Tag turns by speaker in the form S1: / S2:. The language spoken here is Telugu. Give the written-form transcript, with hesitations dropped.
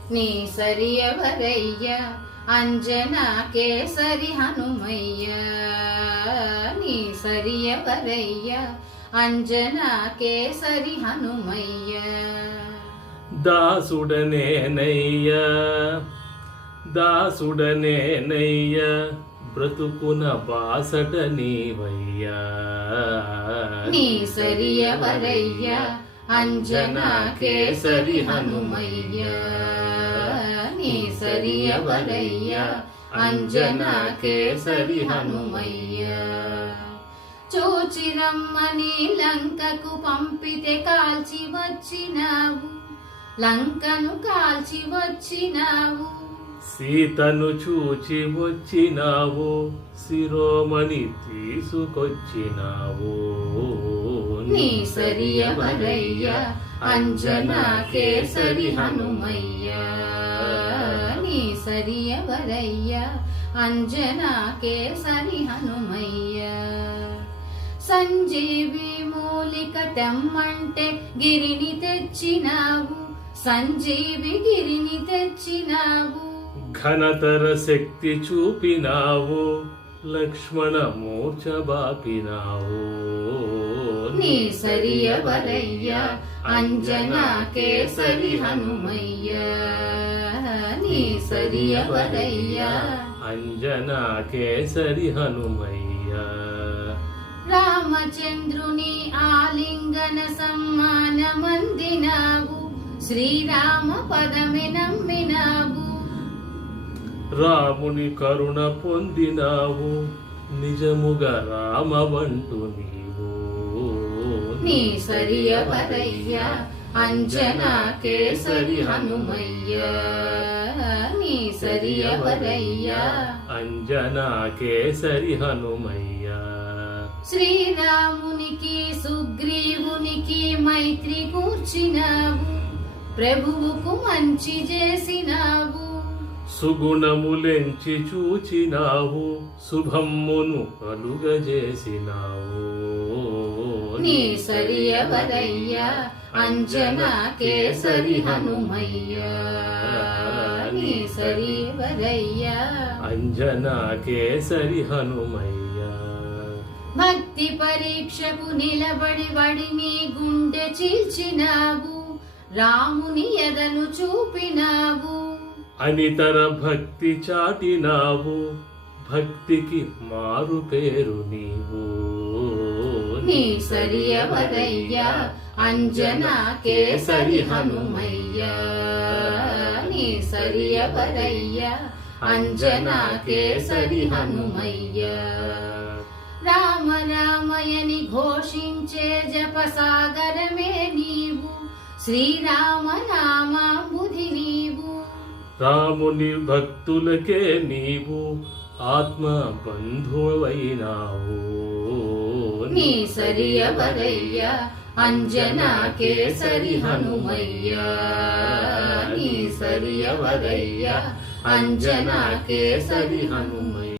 S1: నీ సరి ఎవరయ్యా అంజనా కేసరి హనుమయ్య నీ సరి ఎవరయ్యా అంజనా కేసరి హనుమయ్య
S2: దాసుడనేనయ్యా బ్రతుకున బాసట నీవయ్యా
S1: నీ సరి ఎవరయ్యా అంజనా కేసరి హనుమయ్య నీ సరి ఎవరయ్యా అంజనా కేసరి హనుమయ్య చూచిరమ్మని లంకకు పంపితే కాల్చి వచ్చినావు లంకను కాల్చి వచ్చినావు
S2: సీతను చూచి వచ్చినావు శిరోమణి తీసుకొచ్చినావు
S1: నీ సరి ఎవరయ్యా అంజనా కేసరి హనుమయ్య నీ సరి ఎవరయ్యా అంజనా కేసరి హనుమయ్య సంజీవి మూలిక తెమ్మంటే గిరిని తెచ్చినావు సంజీవి గిరిని తెచ్చినావు
S2: ఘనతర శక్తి చూపినావు లక్ష్మణ మూర్ఛబాపినావు
S1: నీ సరి ఎవరయ్యా అంజనా కేసరి హనుమయ్య నీ సరి ఎవరయ్యా
S2: అంజనా కేసరి హనుమయ్య
S1: రామచంద్రుని ఆలింగన సమ్మానమందినావు శ్రీరామ పదమి నమ్మినావు
S2: రాముని కరుణ పొందినావు నిజముగా రామవంటు నీవు
S1: నీ సరి ఎవరయ్యా అంజనా కేసరి హనుమయ్య నీ సరి ఎవరయ్యా
S2: అంజనా కేసరి హనుమయ్య
S1: శ్రీరామునికి సుగ్రీవునికి మైత్రి కూర్చినావు ప్రభువుకు మంచి చేసినావు
S2: సుగుణములెంచి చూచినావు శుభమ్మును కలుగజేసినావు
S1: నీ సరి ఎవరయ్యా అంజనా కేసరి హనుమయ్య నీ సరి ఎవరయ్యా
S2: అంజనా కేసరి హనుమయ్య
S1: భక్తి పరీక్షకు నిలబడి వడిని గుండె చీల్చినావు రాముని ఎదను చూపినావు
S2: అనితర భక్తి చాటినావు భక్తికి మారు పేరు నీవు
S1: నీ సరి ఎవరయ్యా అంజనా కేసరి హనుమయ్య నీ సరి ఎవరయ్యా అంజనా కేసరి హనుమయ్య రామ రామయని ఘోషించే జపసాగరమే నీవు శ్రీరామ నామాంబుధి నీవు
S2: రాముని భక్తులకే నీవు ఆత్మ బంధువైనావు
S1: నీ సరి ఎవరయ్యా అంజనా కేసరి హనుమయ్య నీ సరి ఎవరయ్యా అంజనా కేసరి హనుమయ్య